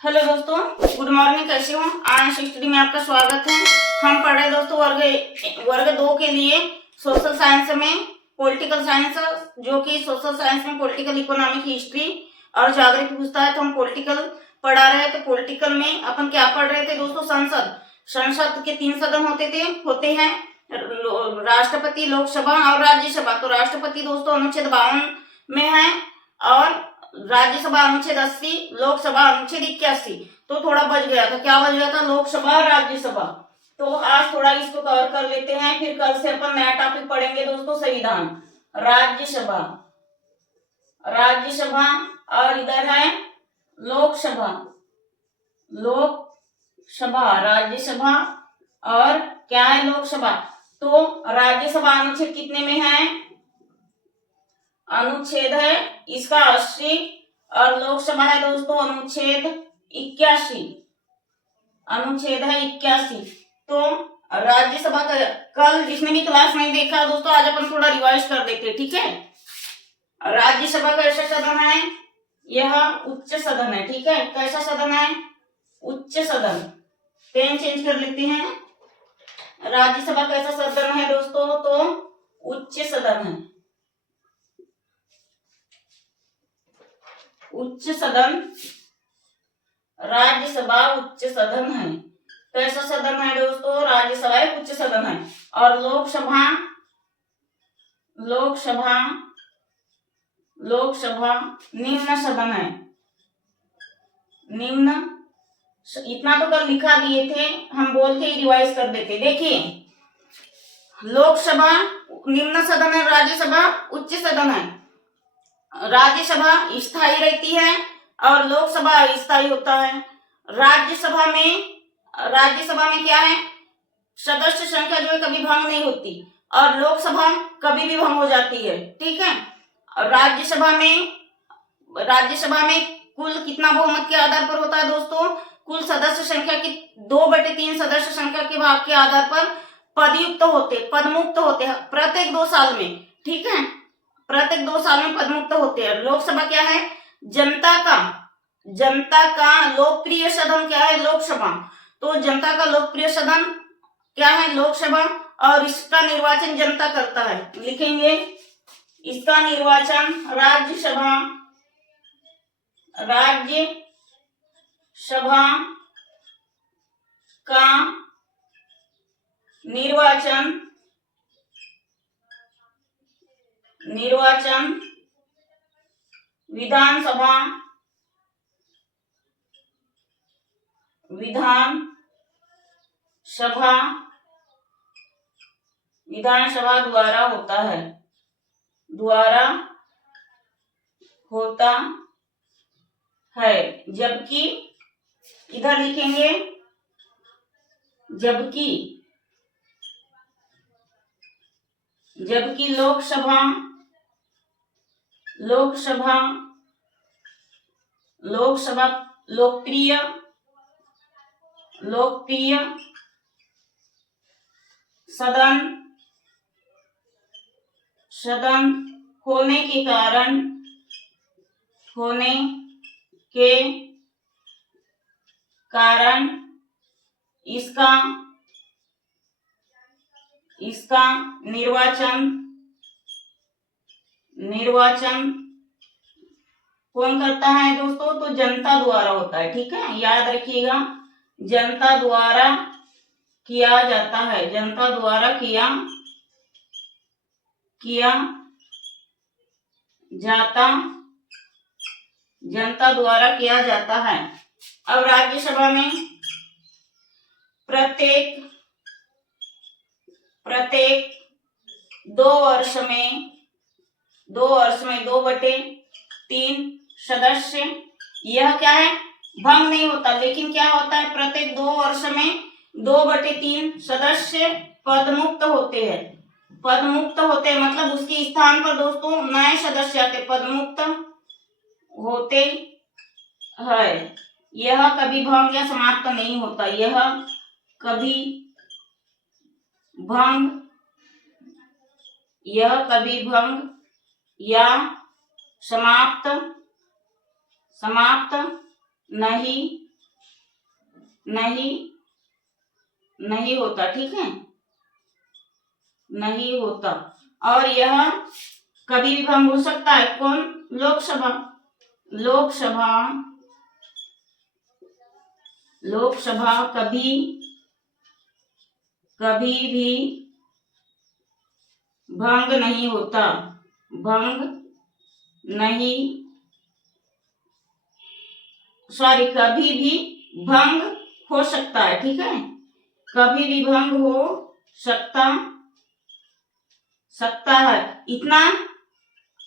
Hello दोस्तों, good morning. कैसे हो? आज स्टडी में आपका स्वागत है। हम पढ़ रहे दोस्तों वर्ग 2 के लिए सोशल साइंस में पॉलिटिकल साइंस, जो कि सोशल साइंस में पॉलिटिकल, इकोनॉमिक, हिस्ट्री और ज्योग्राफी पूछता है। तो हम पॉलिटिकल पढ़ा रहे हैं। तो पॉलिटिकल में अपन क्या पढ़ रहे थे दोस्तों? संसद के 3 सदन होते हैं, राष्ट्रपति, लोकसभा और राज्यसभा। तो राष्ट्रपति दोस्तों अनुच्छेद 52 में है और राज्यसभा अनुच्छेद 80, लोकसभा अनुच्छेद 81। तो थोड़ा बच गया था। क्या बच गया था? लोकसभा और राज्यसभा। तो आज थोड़ा इसको कवर कर लेते हैं, फिर कल से अपन नया टॉपिक पढ़ेंगे दोस्तों, संविधान। राज्यसभा राज्यसभा और इधर है लोकसभा। राज्यसभा और क्या है? लोकसभा। तो राज्यसभा अनुच्छेद कितने में है? अनुच्छेद है इसका 80 और लोकसभा है दोस्तों अनुच्छेद 81। अनुच्छेद है 81। तो राज्यसभा का कल जिसने भी क्लास नहीं देखा दोस्तों, आज अपन थोड़ा रिवाइज कर देते हैं, ठीक है। राज्यसभा कैसा सदन है? यह उच्च सदन है, ठीक है। कैसा सदन है? उच्च सदन। पेन चेंज कर लेते हैं। राज्यसभा कैसा सदन है दोस्तों? तो उच्च सदन है। उच्च सदन। राज्यसभा उच्च सदन है। कैसा सदन है दोस्तों? राज्यसभा एक उच्च सदन है। और लोकसभा निम्न सदन है। निम्न। इतना तो कल लिखा दिए थे, हम बोल के ही रिवाइज कर देते। देखिए, लोकसभा निम्न सदन है, राज्यसभा उच्च सदन है। राज्यसभा स्थायी रहती है और लोकसभा अस्थायी होता है। राज्यसभा में क्या है? सदस्य संख्या जो है कभी भंग नहीं होती और लोकसभा कभी भी भंग हो जाती है, ठीक है। राज्यसभा में कुल कितना बहुमत के आधार पर होता है दोस्तों? कुल सदस्य संख्या की 2/3 सदस्य संख्या के भाग के आधार पर पदमुक्त होते हैं प्रत्येक 2 साल में, ठीक है। प्रत्येक 2 साल में पदमुक्त होते हैं। लोकसभा क्या है? जनता का लोकप्रिय सदन क्या है? लोकसभा। तो जनता का लोकप्रिय सदन क्या है? लोकसभा। और इसका निर्वाचन जनता करता है। लिखेंगे इसका निर्वाचन राज्यसभा का निर्वाचन विधानसभा द्वारा होता है। जबकि इधर लिखेंगे जबकि लोकसभा लोकप्रिय सदन होने के कारण इसका निर्वाचन कौन करता है दोस्तों? तो जनता द्वारा होता है, ठीक है। याद रखिएगा, जनता द्वारा किया जाता है। जनता द्वारा किया जाता है। अब राज्यसभा में प्रत्येक 2 वर्ष में 2/3 सदस्य, यह क्या है? भंग नहीं होता, लेकिन क्या होता है? प्रत्येक 2 वर्ष में 2/3 सदस्य पदमुक्त होते हैं। मतलब उसके स्थान पर दोस्तों नए सदस्य आते, पदमुक्त होते हैं। यह कभी भंग या समाप्त नहीं होता। यह कभी भंग या समाप्त नहीं नहीं नहीं होता, ठीक है, नहीं होता। और यह कभी भी भंग हो सकता है। कौन? लोकसभा। लोकसभा लोकसभा कभी कभी भी भंग नहीं होता, भंग नहीं, सॉरी, कभी भी भंग हो सकता है, ठीक है, कभी भी भंग हो सकता है। इतना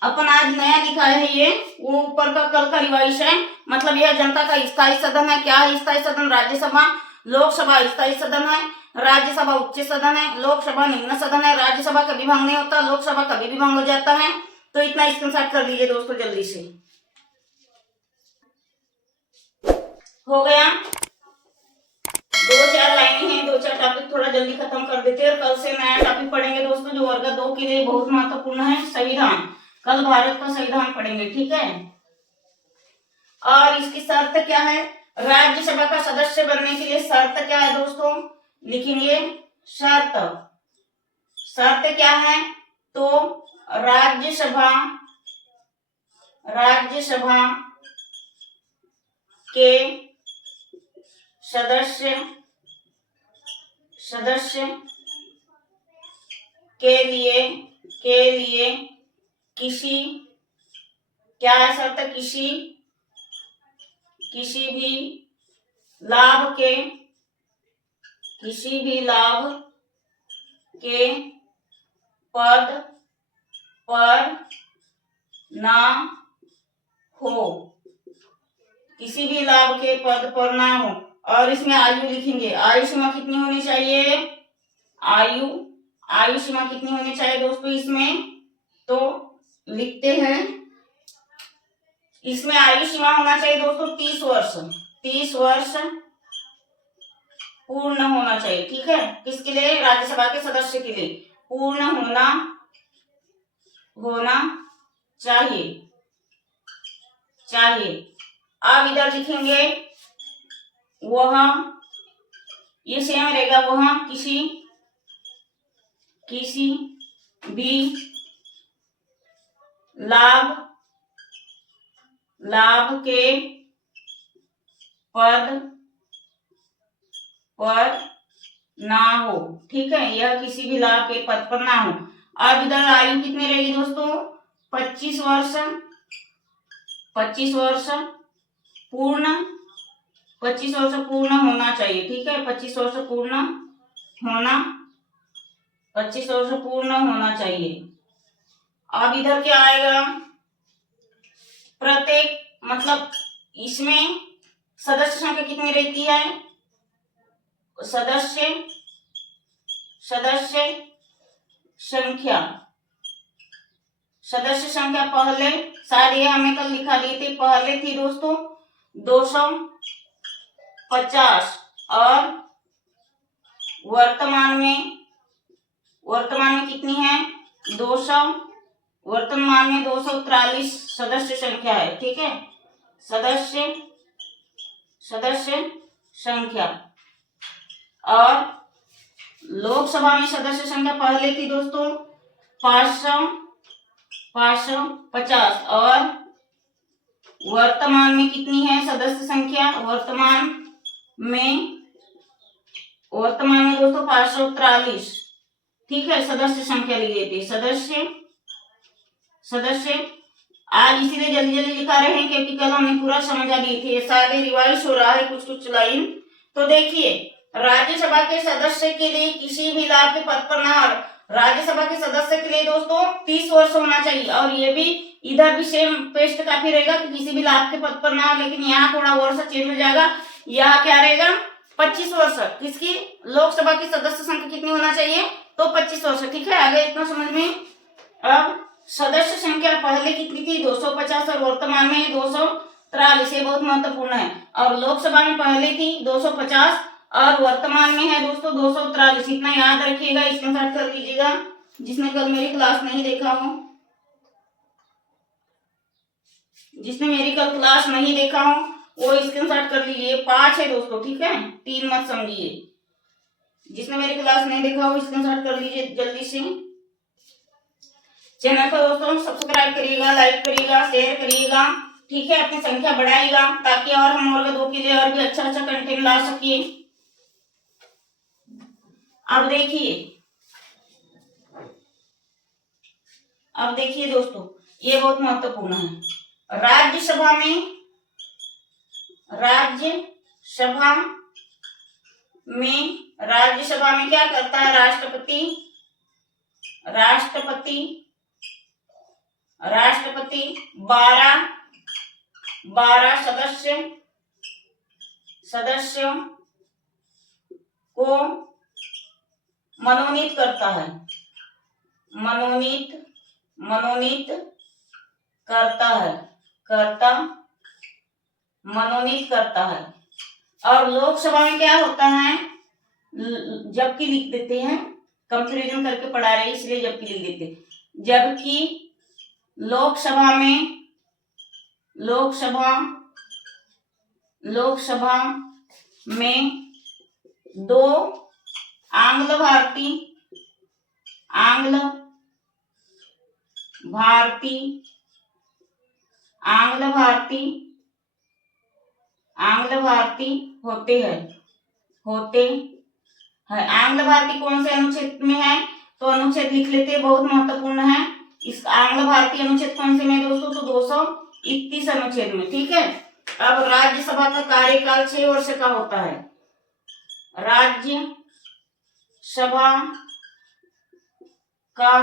अपन आज नया लिखा है, ये वो ऊपर का कल का रिवाइज है। मतलब यह जनता का स्थायी सदन है। क्या है स्थायी सदन? राज्यसभा। लोकसभा स्थायी सदन है, राज्यसभा उच्च सदन है, लोकसभा निम्न सदन है। राज्यसभा कभी भंग नहीं होता, लोकसभा कभी भी भंग हो जाता है। तो इतना स्क्रीनशॉट कर लीजिए दोस्तों जल्दी से। हो गया, 2-4 लाइनें हैं, 2-4 टॉपिक थोड़ा जल्दी खत्म कर देते हैं और कल से नया टॉपिक पढ़ेंगे दोस्तों जो वर्ग 2 के लिए बहुत महत्वपूर्ण है, संविधान। कल भारत का संविधान पढ़ेंगे, ठीक है। और इसकी शर्त क्या है? राज्यसभा का सदस्य बनने के लिए शर्त क्या है दोस्तों? लिखेंगे शर्त। शर्त क्या है? तो राज्यसभा के सदस्य के लिए किसी, क्या है शर्त? किसी भी लाभ के पद पर ना हो, किसी भी लाभ के पद पर ना हो। और इसमें आयु लिखेंगे। आयु सीमा कितनी होनी चाहिए? आयु सीमा कितनी होनी चाहिए दोस्तों इसमें? तो लिखते हैं, इसमें आयु सीमा होना चाहिए दोस्तों 30 वर्ष। 30 वर्ष पूर्ण होना चाहिए, ठीक है। किसके लिए? राज्यसभा के सदस्य के लिए पूर्ण होना चाहिए। अब इधर लिखेंगे वह, ये सेम रहेगा, वह किसी भी लाभ के पद पर ना हो, ठीक है, यह किसी भी लाभ के पद पर ना हो। अब इधर आयु कितनी रहेगी दोस्तों? 25 वर्ष। 25 वर्ष पूर्ण होना चाहिए, ठीक है। 25 वर्ष पूर्ण होना चाहिए। अब इधर क्या आएगा? प्रत्येक, मतलब इसमें सदस्य संख्या कितनी रहती है? सदस्य संख्या पहले, शायद ये हमें कल लिखा लिए थे, पहले थी दोस्तों 250 और वर्तमान में कितनी है? 200, वर्तमान में 243 सदस्य संख्या है, ठीक है। सदस्य संख्या। और लोकसभा में सदस्य संख्या पहले थी दोस्तों 550 और वर्तमान में कितनी है सदस्य संख्या? वर्तमान में दोस्तों 543, ठीक है, सदस्य संख्या लिए थे। सदस्य आज इसीलिए जल्दी जल्दी लिखा रहे हैं क्योंकि कल हमने पूरा समझा लिए थे, सारे रिवाइज हो रहा है कुछ लाइन। तो देखिए, राज्यसभा के सदस्य के लिए किसी भी लाभ के पद पर ना, राज्यसभा के सदस्य के लिए दोस्तों 30 वर्ष होना चाहिए। और ये भी इधर भी सेम पेस्ट काफी रहेगा कि किसी भी लाभ के पद पर ना, लेकिन यहाँ थोड़ा वर्ष चेंज हो जाएगा। यहाँ क्या रहेगा? 25 वर्ष। किसकी? लोकसभा की सदस्य संख्या कितनी होना चाहिए? तो 25 वर्ष, ठीक है। आगे इतना समझ में। अब सदस्य संख्या पहले कितनी थी? 250 और वर्तमान में 243, ये बहुत महत्वपूर्ण है। और लोकसभा में पहले थी 250 और वर्तमान में है दोस्तों 243, इतना याद रखिएगा, स्क्रीनशॉट कर लीजिएगा जिसने कल मेरी क्लास नहीं देखा हो। जिसने मेरी कल क्लास नहीं देखा हो वो स्क्रीनशॉट कर लीजिए। 5 है दोस्तों, ठीक है, 3 मत समझिए। जिसने मेरी क्लास नहीं देखा वो स्क्रीनशॉट कर लीजिए जल्दी से। चैनल को दोस्तों सब्सक्राइब करिएगा, लाइक करिएगा, शेयर करिएगा, ठीक है, अपनी संख्या बढ़ाइएगा ताकि और हम वर्ग 2 के लिए और भी अच्छा अच्छा कंटेंट ला सकिए। अब देखिए दोस्तों, ये बहुत महत्वपूर्ण है। राज्यसभा में क्या करता है राष्ट्रपति 12 सदस्यों को मनोनीत करता है। मनोनीत करता है। और लोकसभा में क्या होता है, जबकि लिख देते हैं, कंपैरिजन करके पढ़ा रहे इसलिए जबकि लिख देते हैं। जबकि लोकसभा में 2 आंग्ल भारती होते हैं। आंग्ल भारती कौन से अनुच्छेद में है, तो अनुच्छेद लिख लेते हैं, बहुत महत्वपूर्ण है। इस आंग्ल भारतीय अनुच्छेद कौन से में दोस्तों, तो 231 अनुच्छेद में, ठीक है। अब राज्यसभा का कार्यकाल 6 वर्ष का होता है। राज्यसभा का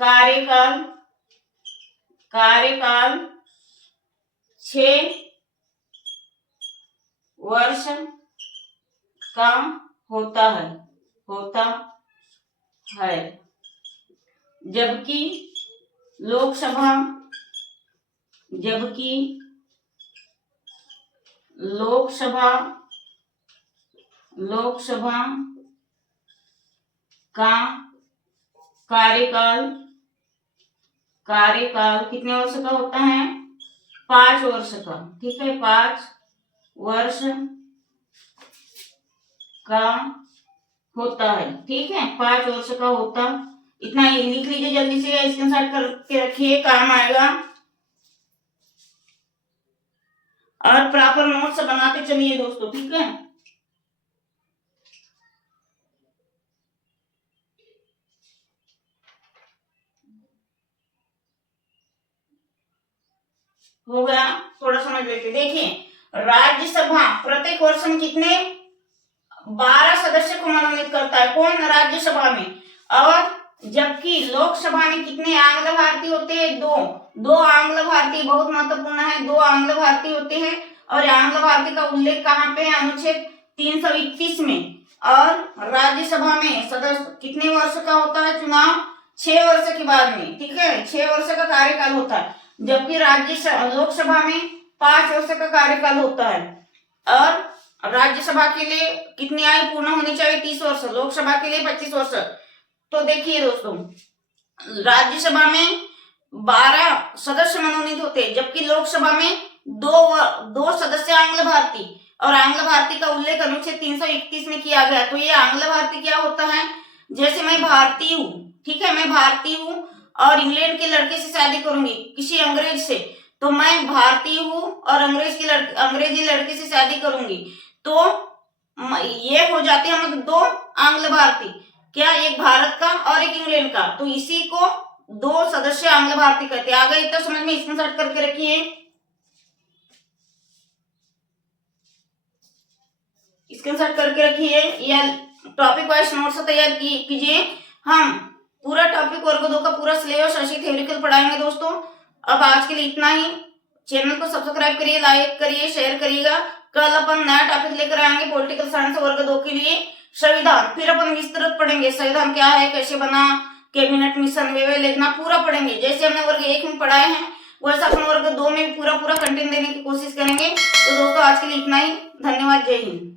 कार्यकाल 6 वर्ष का होता है। जबकि लोकसभा का कार्यकाल कितने वर्ष का होता है, 5 वर्ष का, ठीक है, 5 वर्ष का होता है, ठीक है, 5 वर्ष का होता। इतना ही लिख लीजिए जल्दी से, स्क्रीनशॉट करके रखिए, काम आएगा। और प्रॉपर नोट्स बनाते चलिए दोस्तों, ठीक है। हो गया, थोड़ा समझ लेते। देखिए, राज्यसभा प्रत्येक वर्ष में कितने 12 सदस्य को मनोनीत करता है, कौन, राज्यसभा में। और जबकि लोकसभा में कितने आंग्ल भारतीय होते हैं, 2 आंग्ल भारतीय, बहुत महत्वपूर्ण है, 2 आंग्ल भारतीय होते हैं। और आंग्ल भारतीय का उल्लेख कहाँ पे है, अनुच्छेद 331 में। और राज्यसभा में सदस्य कितने वर्ष का होता है चुनाव, 6 वर्ष के बाद में, ठीक है, 6 वर्ष का कार्यकाल होता है। जबकि लोकसभा में 5 वर्ष का कार्यकाल होता है। और राज्यसभा के लिए कितनी आयु पूर्ण होनी चाहिए, 30 वर्ष, लोकसभा के लिए 25 वर्ष। तो देखिए दोस्तों, राज्यसभा में 12 सदस्य मनोनीत होते हैं, जबकि लोकसभा में 2 सदस्य आंग्ल भारतीय। और आंग्ल भारतीय का उल्लेख अनुच्छेद 331 में किया गया। तो ये आंग्ल भारतीय क्या होता है, जैसे मैं भारतीय हूँ, ठीक है, मैं भारतीय हूँ और इंग्लैंड के लड़के से शादी करूंगी, किसी अंग्रेज से, तो मैं भारतीय हूँ और अंग्रेजी लड़के से शादी करूंगी, तो ये हो जाते हैं मतलब 2 आंग्ल भारतीय, क्या, एक भारत का और एक इंग्लैंड का, तो इसी को 2 सदस्य आंग्ल भारतीय कहते हैं। आगे इतना समझ में स्क्रीनशॉट करके रखिए, या टॉपिक वाइज नोट्स तैयार कीजिए। हम पूरा टॉपिक वर्ग 2 का पूरा सिलेबस ऐसे थ्योरेटिकल पढ़ाएंगे दोस्तों। अब आज के लिए इतना ही। चैनल को सब्सक्राइब करिए, लाइक करिए, शेयर करिएगा। कल अपन नया टॉपिक लेकर आएंगे पॉलिटिकल साइंस वर्ग 2 के लिए, संविधान। फिर अपन विस्तृत पढ़ेंगे संविधान क्या है, कैसे बना, कैबिनेट मिशन, व्यय योजना पूरा पढ़ेंगे। जैसे हमने वर्ग 1 में पढ़ाए हैं वैसा अपन वर्ग 2 में भी पूरा कंटेंट देने की कोशिश करेंगे। तो दोस्तों आज के लिए इतना ही, धन्यवाद, जय हिंद।